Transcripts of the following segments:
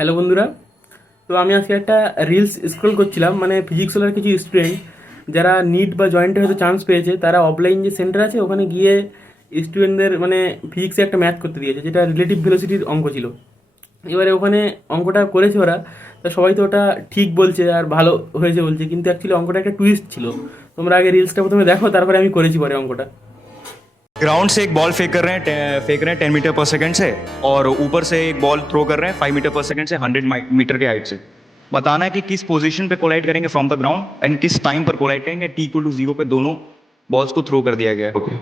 Hello বন্ধুরা। তো আমি আজকে একটা রিলস স্ক্রল করছিলাম মানে ফিজিক্স ওয়ালার কিছু স্টুডেন্ট যারা নিট বা জয়েন্টে হয়তো চান্স পেয়েছে, তারা অফলাইন যে সেন্টার আছে, ওখানে গিয়ে স্টুডেন্টদের মানে ফিজিক্সে একটা ম্যাথ করতে দিয়েছে, যেটা রিলেটিভ ভেলোসিটির অঙ্ক ছিল। এবারে ওখানে অঙ্কটা করেছে ওরা, তা সবাই তো ওটা ঠিক বলছে আর ভালো হয়েছে বলছে, কিন্তু অ্যাকচুয়ালি অঙ্কটা একটা টুইস্ট ছিল। তোমরা আগে রিলসটা প্রথমে দেখো, তারপরে আমি করেছি পরে অঙ্কটা। ग्राउंड से एक बॉल फेंक कर रहे हैं फेंक रहे हैं टेन मीटर पर सेकंड से और ऊपर से एक बॉल थ्रो कर रहे हैं फाइव मीटर पर सेकंड से हंड्रेड मीटर के हाइट से। बताना है कि किस पोजीशन पे कोलाइड करेंगे फ्रॉम द ग्राउंड एंड किस टाइम पर कोलाइड करेंगे, टी इक्वल टू ज़ीरो पे दोनों बॉल्स को थ्रो कर दिया गया है। ओके।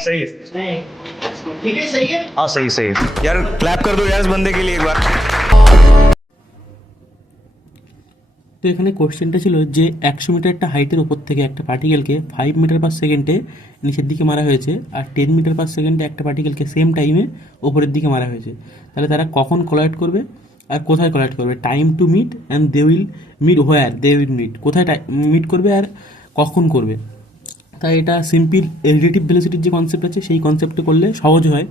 सही है ठीक है सही है हाँ सही सही यार क्लैप कर दो यार इस बंदे के लिए एक बार তো এখানে কোশ্চেনটা ছিল যে একশো মিটার একটা হাইটের ওপর থেকে একটা পার্টিকেলকে ফাইভ মিটার পার সেকেন্ডে নিচের দিকে মারা হয়েছে আর টেন মিটার পার সেকেন্ডে একটা পার্টিকেলকে সেম টাইমে ওপরের দিকে মারা হয়েছে তাহলে তারা কখন কোলাইড করবে আর কোথায় কোলাইড করবে time to meet and they will meet where they will meet কোথায় মিট করবে আর কখন করবে তাই এটা সিম্পল রিলেটিভ ভেলোসিটির যে কনসেপ্ট আছে, সেই কনসেপ্টে করলে সহজ হয়।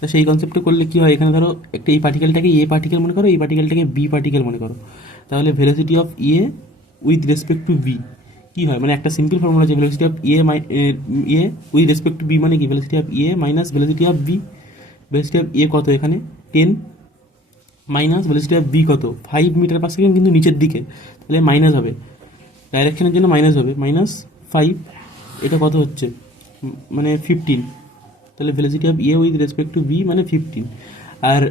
তো সেই কনসেপ্টে করলে কি হয়? এখানে ধরো একটা এই পার্টিকেলটাকে এ পার্টিকেল মনে করো, এই পার্টিকেলটাকে বি পার্টিকেল মনে করো। তাহলে velocity of A with respect to B কী হয়? মানে একটা সিম্পল ফর্মুলা আছে velocity of A my A with respect to B মানে কি? Velocity of A minus velocity of B velocity of A কত এখানে? Ten minus velocity of B কত? Five metre per second কিন্তু নিচের দিকে। তাহলে মাইনাস হবে। ডাইরেকশনের জন্য মাইনাস হবে। মাইনাস ফাইভ এটা কত হচ্ছে? মানে ফিফটিন তাহলে velocity of A with respect to B মানে ফিফটিন আর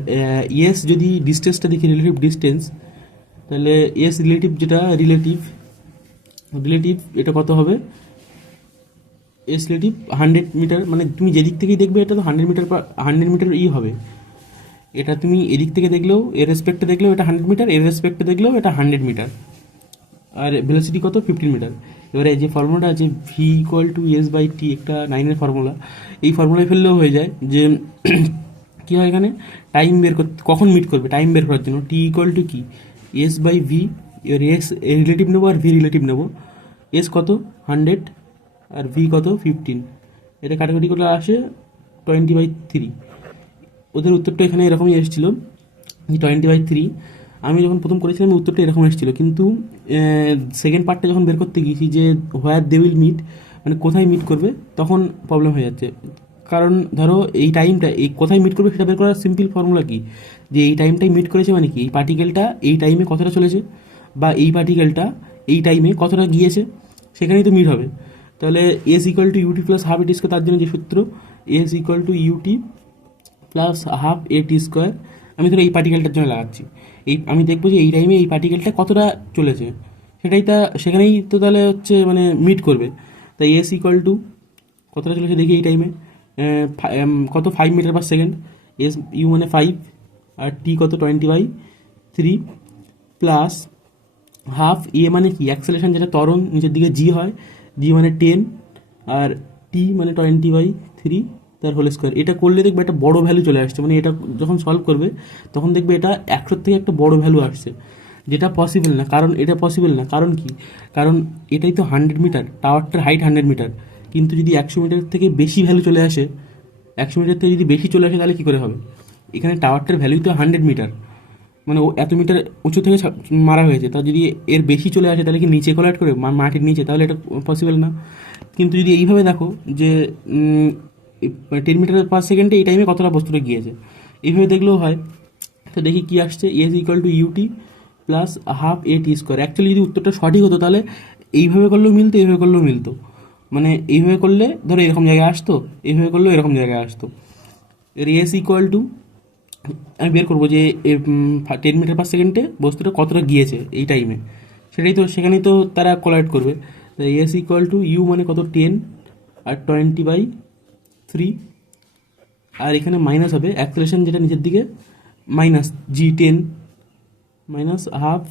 ইয়েস যদি ডিস্টেন্সটা দেখি রিলেটিভ ডিস্টেন্স তাহলে এস রিলেটিভ যেটা রিলেটিভ রিলেটিভ এটা কত হবে? এস রিলেটিভ হান্ড্রেড মিটার মানে তুমি যেদিক থেকেই দেখবে এটা তো হান্ড্রেড মিটার হান্ড্রেড মিটার ই হবে। এটা তুমি এদিক থেকে দেখলেও, এর রেসপেক্টে দেখলেও এটা হান্ড্রেড মিটার এর রেসপেক্টে দেখলেও এটা হান্ড্রেড মিটার আর ভেলোসিটি কত? ফিফটিন মিটার এবারে যে ফর্মুলাটা আছে v equal to s by t একটা নাইনের ফর্মুলা এই ফর্মুলায় ফেললেও হয়ে যায় যে কী হয় এখানে? টাইম বের করতে কখন মিট করবে? টাইম বের করার জন্য। টি ইকুয়াল টু কি? এস বাই ভি এবার এস রিলেটিভ নেব আর ভি রিলেটিভ নেব। এস কত? হান্ড্রেড আর ভি কত? ফিফটিন এটা কাটাকাটি করে আসে টোয়েন্টি বাই থ্রি ওদের উত্তরটা এখানে এরকমই এসেছিল। টোয়েন্টি বাই থ্রি আমি যখন প্রথম করেছিলাম, উত্তরটা এরকম এসেছিল। কিন্তু সেকেন্ড পার্টটা যখন বের করতে গিয়েছি যে হোয়ার দে উইল মিট মানে কোথায় মিট করবে, তখন প্রবলেম হয়ে যাচ্ছে। কারণ ধরো এই টাইমটা এই কোথায় মিট করবে সেটা বের করার সিম্পল ফর্মুলা কি? যে এই টাইমটাই মিট করেছে মানে কি? এই পার্টিকেলটা এই টাইমে কতটা চলেছে? বা এই পার্টিকেলটা এই টাইমে কতটা গিয়েছে? সেখানেই তো মিট হবে। তাহলে s equal to u t plus half it square তার জন্য যে সূত্র s equal to u t plus half a t square আমি ধরো এই পার্টিকেলটার জন্য লাগাচ্ছি। এই আমি দেখব যে এই টাইমে এই পার্টিকেলটা কতটা চলেছে। সেটাই তা, সেখানেই তো তাহলে হচ্ছে মানে মিট করবে। তাই এস ইকুয়াল টু কতটা চলেছে দেখি এই টাইমে কত? Five metre per second s u মানে ফাইভ আর টি কত? Twenty by three plus half a মানে কি? অ্যাক্সেলেশন যেটা তরণ নিচের দিকে জি হয় জি মানে টেন আর টি মানে টোয়েন্টি বাই থ্রি তার হোল স্কোয়ার এটা করলে দেখবে একটা বড় ভ্যালু চলে আসছে। মানে এটা যখন সলভ করবে, তখন দেখবে এটা একশোর থেকে একটা বড় ভ্যালু আসছে। যেটা পসিবল না। কারণ এটা পসিবল না। কারণ কি? কারণ এটাই তো হান্ড্রেড মিটার টাওয়ারটার হাইট হান্ড্রেড মিটার কিন্তু যদি একশো মিটার থেকে বেশি ভ্যালু চলে আসে, একশো মিটার থেকে যদি বেশি চলে আসে, তাহলে কী করে হবে? এখানে টাওয়ারটার ভ্যালু তো হান্ড্রেড মিটার মানে ও এত মিটার উঁচু থেকে মারা হয়েছে। তা যদি এর বেশি চলে আসে, তাহলে কি নিচে কোলাইট করে মাটির নিচে, তাহলে এটা পসিবল না। কিন্তু যদি এইভাবে দেখো যে টেন মিটার পার সেকেন্ডে এই টাইমে কতটা বস্তুটা গিয়েছে। এইভাবে দেখলেও হয়। তো দেখি কী আসছে। S equal to u t plus half a t square actually যদি উত্তরটা সঠিক হতো তাহলে এইভাবে করলেও মিলতো, এইভাবে করলেও মিলতো। মানে এইভাবে করলে, ধরো এরকম জায়গায় আসতো, এইভাবে করলেও এরকম জায়গায় আসতো। এর এস ইকুয়াল টু আমি বের করব যে টেন মিটার পার সেকেন্ডে বস্তুটা কতটা গিয়েছে এই টাইমে সেটাই তো, সেখানেই তো তারা কোলাইড করবে। এস ইকুয়াল টু ইউ মানে কত? টেন আর টোয়েন্টি বাই থ্রি আর এখানে মাইনাস হবে অ্যাক্সেলেশন যেটা নিচের দিকে minus g ten minus half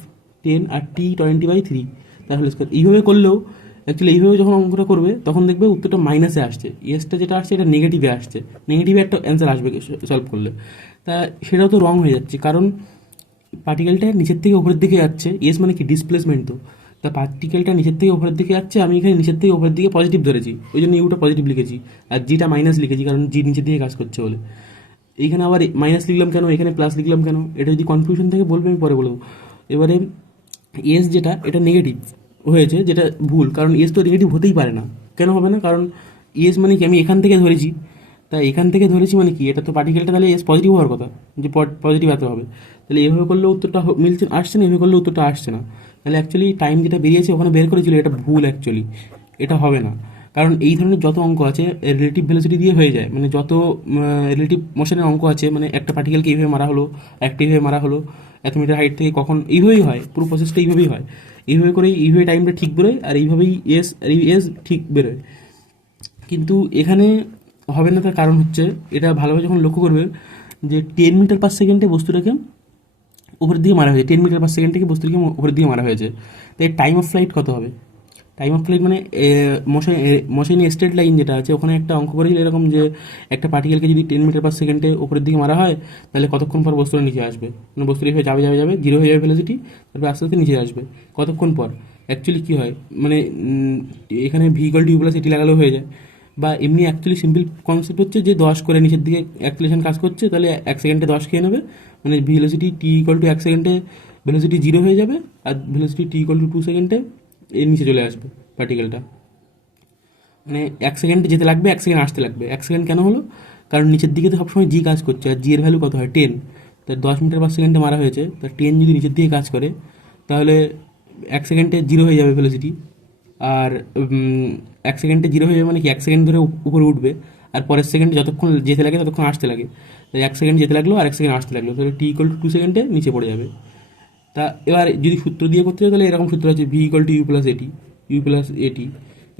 ten R T twenty by three তাহলে স্কোয়ার এইভাবে করলেও অ্যাকচুয়ালি এইভাবে যখন অঙ্কটা করবে, তখন দেখবে উত্তরটা মাইনাসে আসছে। এসটা যেটা আসছে, এটা নেগেটিভে আসছে। নেগেটিভে একটা অ্যান্সার আসবে সলভ করলে। তা সেটাও তো রং হয়ে যাচ্ছে, কারণ পার্টিকেলটা নিচের থেকে উপরের দিকে যাচ্ছে। এস মানে কি ডিসপ্লেসমেন্ট তো। তা পার্টিকেলটা নিচের থেকে উপরের দিকে যাচ্ছে, আমি এখানে নিচের থেকে উপরের দিকে পজিটিভ ধরেছি। ওই জন্য ইউটা পজিটিভ লিখেছি। আর জিটা মাইনাস লিখেছি, কারণ জি নিচের দিকে কাজ করছে বলে। এইখানে আবার মাইনাস লিখলাম কেন? এখানে প্লাস লিখলাম কেন? এটা যদি কনফিউশন থেকে, বলবে, আমি পরে বলব। এবারে এস যেটা, এটা নেগেটিভ হয়েছে, যেটা ভুল, কারণ এস তো নেগেটিভ হতেই পারে না। কেন হবে না? কারণ এস মানে কি? আমি এখান থেকে ধরেছি। তাই এখান থেকে ধরেছি মানে কি? এটা তো পার্টিকেলটা তাহলে এস পজিটিভ হওয়ার কথা। যে পজিটিভ এত হবে। তাহলে এভাবে করলে উত্তরটা মিলছে, আসছে না? এভাবে করলে উত্তরটা আসছে না। তাহলে অ্যাকচুয়ালি টাইম যেটা বেরিয়েছে ওখানে বের করেছিল, এটা ভুল অ্যাকচুয়ালি এটা হবে না। কারণ এই ধরনের যত অঙ্ক আছে রিলেটিভ ভেলোসিটি দিয়ে হয়ে যায়। মানে যত রিলেটিভ মোশনের অঙ্ক আছে মানে একটা পার্টিকেলকে এইভাবে মারা হলো, একটা এইভাবে মারা হলো, এত মিটার হাইট থেকে কখন, এইভাবেই হয়, পুরো প্রসেসটা এইভাবেই হয়। এইভাবে করেই, এইভাবে টাইমটা ঠিক বেরোয়, আর এইভাবেই এস আর এস ঠিক বেরোয়। কিন্তু এখানে হবে না তার কারণ হচ্ছে, এটা ভালোভাবে যখন লক্ষ্য করবে, যে টেন মিটার পার সেকেন্ডে বস্তুটাকে উপরের দিকে মারা হয়েছে টেন মিটার পার সেকেন্ড থেকে বস্তুটাকে উপরের দিকে মারা হয়েছে। তাই টাইম অফ ফ্লাইট কত হবে? টাইম অফ ফ্লাইট মানে মোশন মোশন স্ট্রেট লাইন যেটা আছে, ওখানে একটা অঙ্ক করেছিল এরকম যে, একটা পার্টিকেলকে যদি টেন মিটার পার সেকেন্ডে উপরের দিকে মারা হয়, তাহলে কতক্ষণ পর বস্তুটা নিচে আসবে? মানে বস্তুটা এভাবে যাবে যাবে যাবে জিরো হয়ে যাবে ভেলোসিটি তারপর আস্তে আস্তে নিচে আসবে। কতক্ষণ পর? অ্যাকচুয়ালি কী হয়? মানে এখানে ভিগল টিউ প্লাস এটি লাগালেও হয়ে যায়। বা এমনি অ্যাকচুয়ালি সিম্পল কনসেপ্ট হচ্ছে যে দশ করে নিচের দিকে অ্যাক্সিলেশন কাজ করছে, তাহলে এক সেকেন্ডে দশ খেয়ে নেবে মানে ভেলোসিটি টি ইকুয়াল টু এক সেকেন্ডে ভেলোসিটি জিরো হয়ে যাবে আর velocity t equal to two সেকেন্ডে এর নিচে চলে আসবে পার্টিকেলটা মানে এক সেকেন্ডে যেতে লাগবে, এক সেকেন্ড আসতে লাগবে। এক সেকেন্ড কেন হলো? কারণ নিচের দিকে তো সবসময় জি কাজ করছে আর জি এর ভ্যালু কত হয়? টেন তার দশ মিটার পার সেকেন্ডে মারা হয়েছে, তার টেন যদি নিচের দিকে কাজ করে, তাহলে এক সেকেন্ডে জিরো হয়ে যাবে ভেলোসিটি আর এক সেকেন্ডে জিরো হয়ে যাবে মানে কি? এক সেকেন্ড ধরে উপরে উঠবে। আর পরের সেকেন্ডে যতক্ষণ যেতে লাগে ততক্ষণ আসতে লাগে। তাই এক সেকেন্ড যেতে লাগল আর এক সেকেন্ড আসতে লাগল। তাহলে টি ইকুয়াল টু টু সেকেন্ডে নিচে পড়ে যাবে। তা এবার যদি সূত্র দিয়ে করতে হয় তাহলে এরকম সূত্র আছে v equal to u plus at u plus at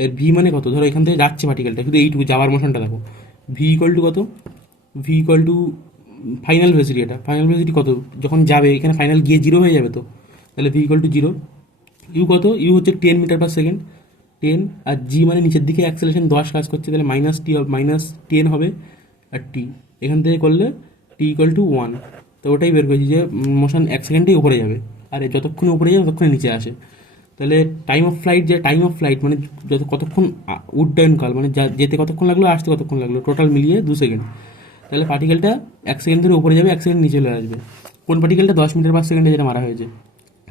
এর ভি মানে কত? ধরো এখান থেকে যাচ্ছে পার্টিকেলটা শুধু এইটুকু, যাওয়ার মোশনটা দেখো। ভি ইকুয়াল টু কত? V equal to final velocity এটা। ফাইনাল ভেলোসিটি কত? যখন যাবে, এখানে ফাইনাল গিয়ে জিরো হয়ে যাবে তো। তাহলে v equal to zero u কত? ইউ হচ্ছে ten metre per second ten আর জি মানে নিচের দিকে অ্যাক্সেলেশন দশ কাজ করছে, তাহলে মাইনাস টি মাইনাস টেন হবে আর টি এখান থেকে করলে টি ইকুয়াল টু ওয়ান তো ওটাই বের করেছি যে মোশন এক সেকেন্ডেই উপরে যাবে। আর যতক্ষণ উপরে যাবে, ততক্ষণ নিচে আসে। তাহলে টাইম অফ ফ্লাইট যে টাইম অফ ফ্লাইট মানে যত, কতক্ষণ আ- উড্ডয়ন কাল মানে যা- যেতে কতক্ষণ লাগল, আসতে কতক্ষণ লাগল টোটাল মিলিয়ে দু সেকেন্ড তাহলে পার্টিকেলটা এক সেকেন্ড ধরে উপরে যাবে, এক সেকেন্ড নিচে চলে আসবে। কোন পার্টিকেলটা দশ মিটার পার সেকেন্ডে যেটা মারা হয়েছে?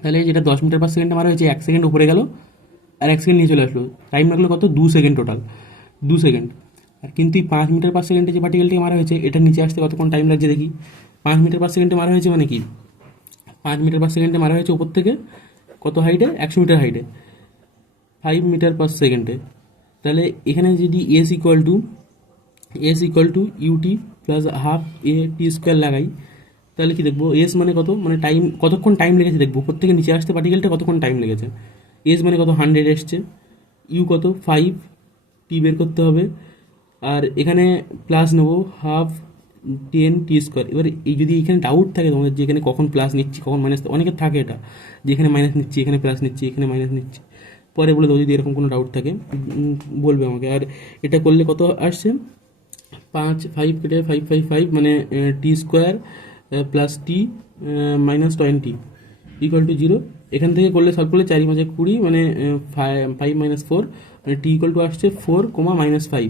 তাহলে যেটা দশ মিটার পার সেকেন্ডে মারা হয়েছে, এক সেকেন্ড উপরে গেল আর এক সেকেন্ড নিয়ে চলে আসলো। টাইম লাগল কত? দু সেকেন্ড টোটাল দু সেকেন্ড আর কিন্তু এই পাঁচ মিটার পার সেকেন্ডে যে পার্টিকেলটি মারা হয়েছে, এটা নিচে আসতে কতক্ষণ টাইম লাগছে দেখি? পাঁচ মিটার পার সেকেন্ডে মারা হয়েছে মানে কি? পাঁচ মিটার পার সেকেন্ডে মারা হয়েছে ওপর থেকে কত হাইটে একশো মিটার হাইটে ফাইভ মিটার পার সেকেন্ডে তাহলে এখানে যদি s equal to s equal to u t plus half a t square লাগাই, তাহলে কি দেখব? এস মানে কত? মানে টাইম কতক্ষণ টাইম লেগেছে দেখব? থেকে নিচে আসতে পার্টিকেলটা কতক্ষণ টাইম লেগেছে? এস মানে কত? হান্ড্রেড এসছে। ইউ কত? ফাইভ টি বের করতে হবে। আর এখানে প্লাস নেব হাফ টেন টি স্কোয়ার এবার এই যদি এখানে ডাউট থাকে তোমাদের যে এখানে কখন প্লাস নিচ্ছি, কখন মাইনাস অনেকের থাকে এটা। যে এখানে মাইনাস নিচ্ছি, এখানে প্লাস নিচ্ছি, এখানে মাইনাস নিচ্ছি। পরে বলে দেবো যদি এরকম কোনো ডাউট থাকে। বলবে আমাকে। আর এটা করলে কত আসছে? পাঁচ ফাইভ কেটে ফাইভ ফাইভ ফাইভ মানে t square plus t minus twenty equal to zero এখান থেকে করলে সলভ করলে চারি পাঁচে কুড়ি মানে ফাইভ মাইনাস ফোর মানে টি ইকুয়াল টু আসছে ফোর কোমা মাইনাস ফাইভ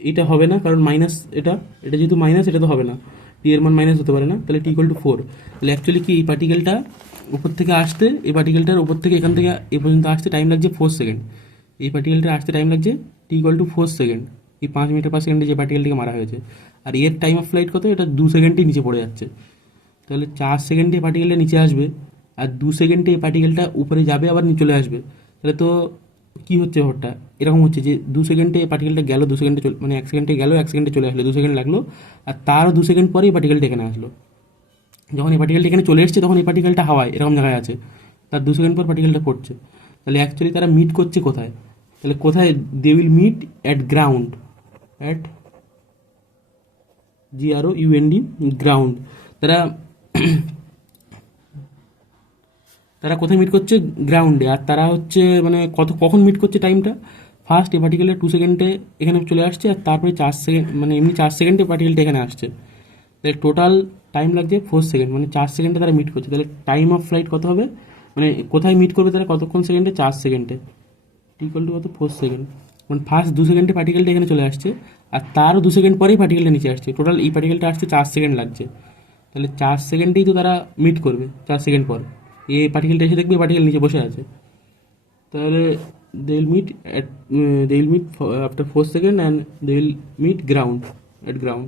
এটা হবে না, কারণ মাইনাস এটা এটা যেহেতু মাইনাস এটা তো হবে না। টি এর মান মাইনাস হতে পারে না, তাহলে টি ইকুয়াল টু ফোর তাহলে অ্যাকচুয়ালি কি এই পার্টিকেলটা উপর থেকে আসতে এই পার্টিকেলটার উপর থেকে এখান থেকে এ পর্যন্ত আসতে টাইম লাগছে ফোর সেকেন্ড এই পার্টিকেলটা আসতে টাইম লাগছে t equal to four second এই পাঁচ মিটার পার সেকেন্ডে যে পার্টিকেলটিকে মারা হয়েছে। আর এর টাইম অফ ফ্লাইট কত? এটা দু সেকেন্ডই নিচে পড়ে যাচ্ছে। তাহলে চার সেকেন্ডে পার্টিকেলটা নিচে আসবে। আর দু সেকেন্ডে এই পার্টিকেলটা উপরে যাবে, আবার নিচে চলে আসবে। তাহলে তো কী হচ্ছে ব্যাপারটা? এরকম হচ্ছে যে দু সেকেন্ডে এই পার্টিকেলটা গেল, দু সেকেন্ডে চলে মানে এক সেকেন্ডে গেল, এক সেকেন্ডে চলে আসলো, দু সেকেন্ড লাগল, আর তারও দু সেকেন্ড পরেই পার্টিকেলটা এখানে আসলো। যখন এই পার্টিকেলটা এখানে চলে এসছে, তখন এই পার্টিকেলটা হাওয়ায়, এরকম জায়গায় আছে। তার দু সেকেন্ড পর পার্টিকেলটা পড়ছে। তাহলে অ্যাকচুয়ালি তারা মিট করছে কোথায়? তাহলে কোথায় they will meet at ground at G R O U N D ground তারা তারা কোথায় মিট করছে? গ্রাউন্ডে আর তারা হচ্ছে মানে কত, কখন মিট করছে টাইমটা ফার্স্ট এ পার্টিকেলের টু সেকেন্ডে এখানে চলে আসছে আর তারপরে চার সেকেন্ড মানে এমনি চার সেকেন্ডে পার্টিকেলটা এখানে আসছে। তাহলে টোটাল টাইম লাগছে ফোর সেকেন্ড মানে চার সেকেন্ডে তারা মিট করছে। তাহলে টাইম অফ ফ্লাইট কত হবে? মানে কোথায় মিট করবে তারা কতক্ষণ সেকেন্ডে চার সেকেন্ডে ইকুয়াল টু কত? ফোর সেকেন্ড মানে ফার্স্ট দু সেকেন্ডে পার্টিকেলটা এখানে চলে আসছে আর তারও দু সেকেন্ড পরেই পার্টিকেলটা নিচে আসছে। টোটাল এই পার্টিকেলটা আসছে, চার সেকেন্ড লাগছে। তাহলে চার সেকেন্ডেই তো তারা মিট করবে, চার সেকেন্ড পর। এই পার্টিকেলটা এসে দেখবে পার্টিকেল নিচে বসে আছে। তাহলে they will meet at they will meet after four second and they will meet ground at ground